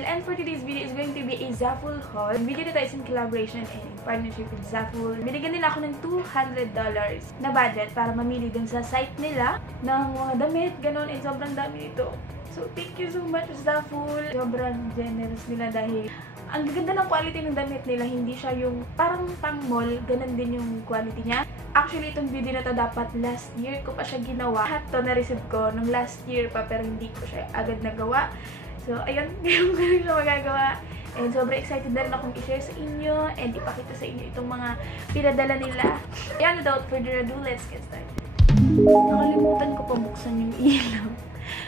channel. And for today's video is going to be a Zaful haul. Video na tayo is in collaboration and in partnership with Zaful. Binigyan nila ako ng $200 na budget para mamili dun sa site nila ng mga damit, ganun. And sobrang dami nito. So, thank you so much, Zaful. Sobrang generous nila dahil ang ganda ng quality ng damit nila. Hindi siya yung parang pang mall. Ganun din yung quality niya. Actually, itong video na to dapat last year ko pa siya ginawa. Lahat to na-receive ko nung last year pa pero hindi ko siya agad nagawa. So, ayun. Ngayon ko rin siya magagawa. And sobrang excited na rin akong i-share sa inyo and ipakita sa inyo itong mga pinadala nila. Ayan, without further ado, let's get started. Nakalimutan ko pa buksan yung ilaw.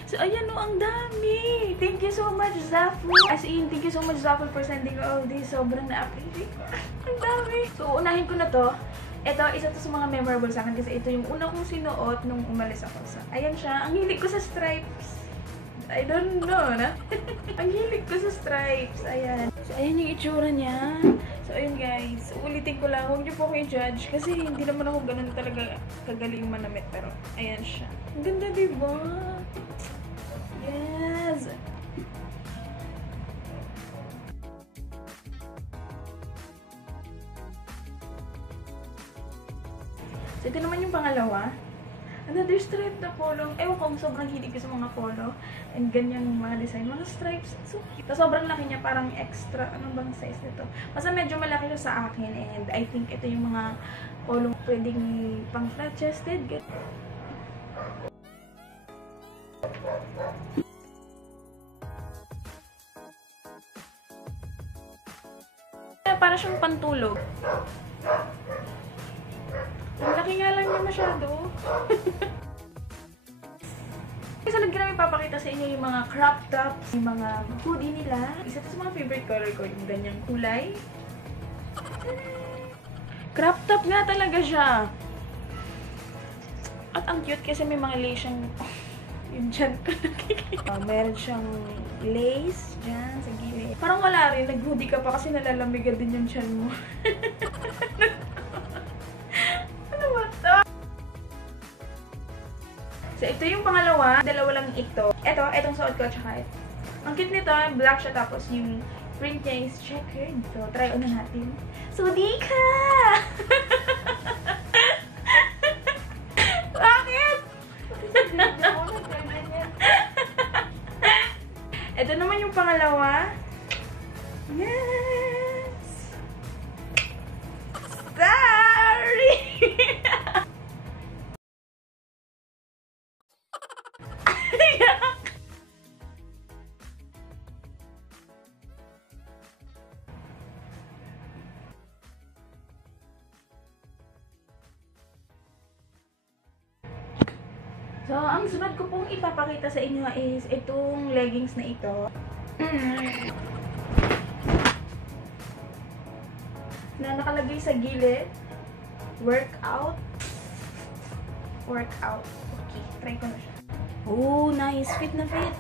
So, ayan o, ang dami! Thank you so much, Zaful! As in, thank you so much, Zaful, for sending all this. Sobrang na-appreciate ko. Ang dami! So, unahin ko na to. Ito, isa to sa mga memorable sa akin kasi ito yung una kong sinuot nung umalis ako. So, ayan siya. Ang hilig ko sa stripes. I don't know, na? Ang hilig ko sa stripes. Ayan. So, ayan yung itsura niya. So, ayun guys. Ulitin ko lang. Huwag niyo po ako i-judge. Kasi hindi naman ako ganun talaga kagaling manamit. Pero, ayan siya. Ang ganda, diba? Yes! So, ito naman yung pangalawa. Another stripe na polo. Ewan ko, sobrang hilig ko sa mga polo. And ganyan mga design. Mga stripes. So, ito sobrang laki niya. Parang extra. Ano bang size nito? Basta medyo malaki siya sa akin. And I think ito yung mga polo pwedeng pang flat-chested. Para siyang pantulog. Ang laki nga lang niya masyado. Kasunod ko namin papakita sa inyo yung mga crop tops, yung mga hoodie nila. Isa sa mga favorite color ko, yung ganyang kulay. Crop top nga talaga siya. At ang cute kasi may mga lace siyang yung dyan ko nakikita. Meron siyang lace dyan sa gilid. Parang wala rin. Nag-hoodie ka pa kasi nalalamigan din yung tiyan mo. Ano ba to? So, ito yung pangalawa. Dalawa lang ito. Itong suot ko tsaka ito. Ang cute nito, black siya tapos yung print niya is checkered. So, try on na natin. So, di ka! Ito naman yung pangalawa. Yes! Sorry! So, ang sunod ko pong ipapakita sa inyo is itong leggings na ito. Na nakalagay sa gilid. Workout. Okay, try ko na siya. Oh, nice. Fit na fit.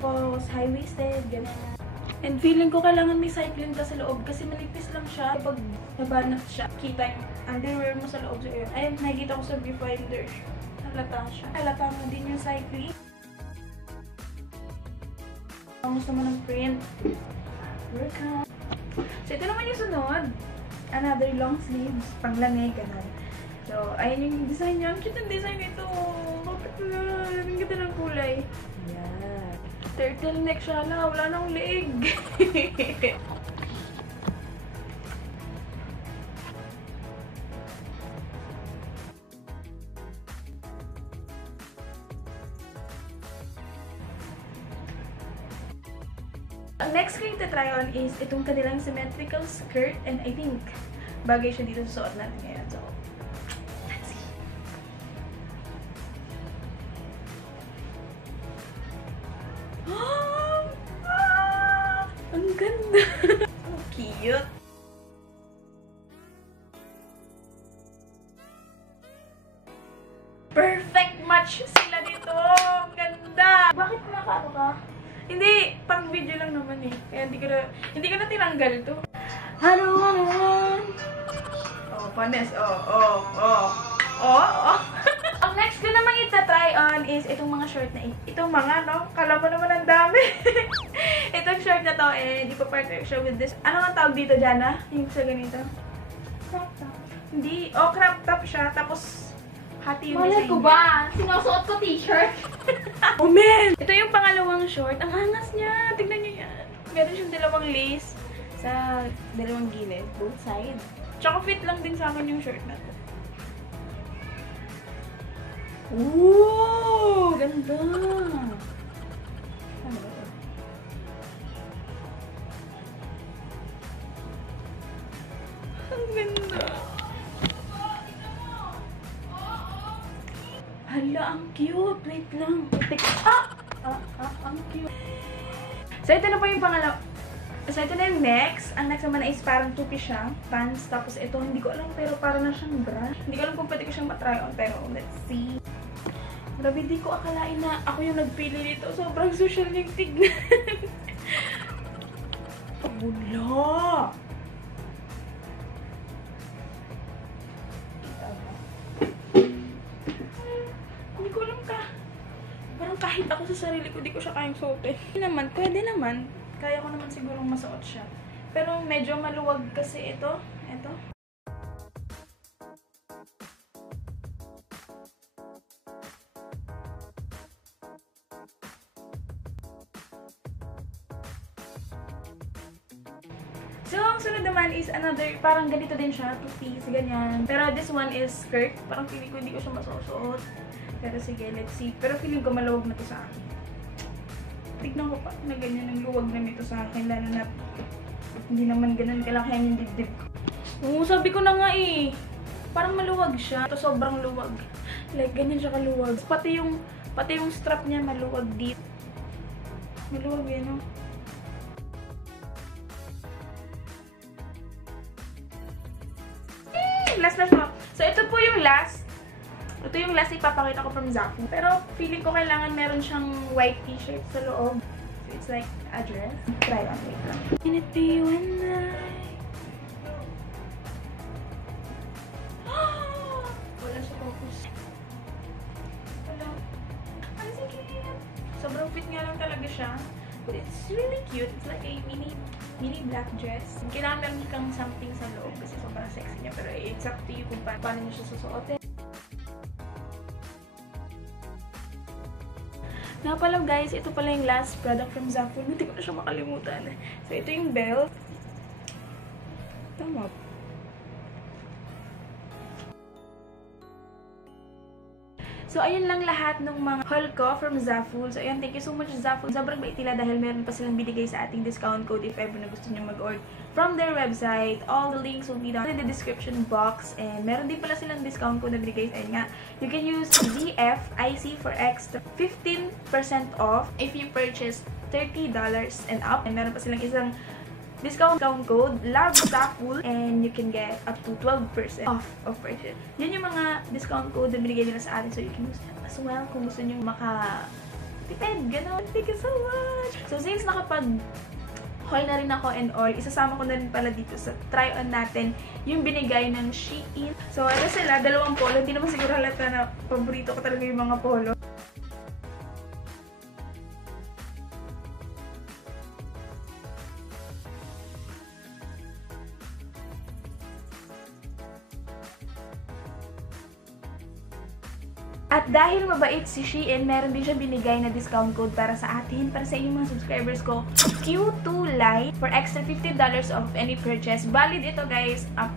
Tapos, high-waisted, gano'n. And feeling ko kailangan may cycling ka sa loob kasi manipis lang siya. Kapag nabanat siya, kita yung underwear mo sa loob. So, ayun. Ayun, nakikita ko sa viewfinder. Halata siya. Halata mo din yung cycling. Ang gusto mo ng print. Workout. So, ito naman yung sunod. Another long sleeves. Panglamig, ganun. So, ayun yung design niya. Ang cute ang design nito. Bakit na? Ang ganda ng kulay. Yeah. Turtleneck siya na. Wala nang leg. Ang next ko yung try on is itong kanilang symmetrical skirt. And I think bagay siya dito sa suot natin ngayon. So, let's see. Ang ganda! Ang cute! Perfect match sila dito! Ang ganda! Bakit nakaano ka? Hindi, pang video lang naman eh. Kaya hindi ko na tinanggal to. Ano? Oh, panes. Oh. next ko naman ita-try on is itong mga short na itong mga, no? Kala mo naman ang dami. Itong short na to, di pa partner siya with this. Ano nga tawag dito, Jana? Yung sa ganito? Crop top. Hindi. Oh, crop top siya. Tapos, hati yung design. Malay ko ba? Sinusuot ko t-shirt? Oh, man! Ito yung pangalawang short. Ang angas niya. Tignan niyo yan. Meron siyang dalawang lace sa dalawang gilid. Both sides. Tsaka fit lang din sa akin yung short na to. Ooh! Ganda! Ano ba ito? Ang ganda! Hala, ang cute! Wait lang. Ang cute. So, ito na po yung pangalawa. So, ito na yung next. Ang next naman is parang two-piece siya. Pants. Tapos ito, hindi ko alam, pero parang na siyang bra. Hindi ko alam kung pwede ko siyang matry on, pero let's see. Grabe, di ko akalain na ako yung nagpili nito. Sobrang social yung tignan. Wala! Hindi ko alam ka. Parang kahit ako sa sarili ko, di ko siya kayang suotin. Naman, pwede naman. Kaya ko naman sigurong masuot siya. Pero medyo maluwag kasi ito. Ito. So, ang sunod naman is another, parang ganito din siya, two-piece, ganyan. Pero this one is skirt. Parang feeling ko hindi ko siya masusuot. Pero sige, let's see. Pero feeling ko maluwag na to sa akin. Tignan ko pa na ganyan ang luwag na nito sa akin. Lalo na hindi naman ganun kalakihan yung dibdib ko. Oo, sabi ko na nga eh. Parang maluwag siya. Ito sobrang luwag. Like, ganyan siya kaluwag. Pati yung strap niya maluwag dito. Maluwag yan, no? Last na siya. So, ito po yung last. Ito yung last ipapakita ko from Zaful. Pero, feeling ko kailangan meron siyang white t-shirt sa loob. So, it's like a dress. Try on. Wait lang. Can it be one night? Wala siya focus. Wala. Ang sige. Sobrang fit nga lang talaga siya. But it's really cute. It's like a mini black dress. Kailangan lang kang something sa loob kasi sobrang sexy niya. Pero it's up to you kung paano niyo siya susuotin. Nga pala guys, ito pala yung last product from Zaful. Hindi ko na siya makalimutan. So, ito yung belt. Tama. So, ayun lang lahat ng mga haul ko from Zaful. So, ayun, thank you so much Zaful. Sobrang bait nila dahil meron pa silang binigay sa ating discount code if ever na gusto nyo mag-order from their website. All the links will be down in the description box. And meron din pala silang discount code na binigay sa nga. You can use ZFIC for extra 15% off if you purchase $30 and up. And meron pa silang isang discount code, LOVEZAFUL, and you can get up to 12% off of purchase. Yun yung mga discount code na binigay nila sa atin, so you can use them as well kung gusto nyo maka-tipid, gano'n. Thank you so much! So, since nakapag-haul na rin ako and all, isasama ko na rin pala dito sa try-on natin yung binigay ng Shein. So, ano sila, dalawang polo. Hindi naman siguro halata na paborito ko talaga yung mga polo. At dahil mabait si Shein, meron din siya binigay na discount code para sa atin, para sa inyong mga subscribers ko, Q2Lite for extra $50 off any purchase. Valid ito guys up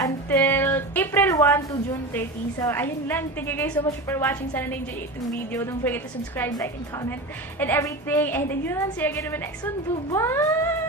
until April 1 to June 30. So, ayun lang. Thank you guys so much for watching. Sana na-enjoy itong video. Don't forget to subscribe, like, and comment, and everything. And then yun, see you again in the next one. Bye-bye!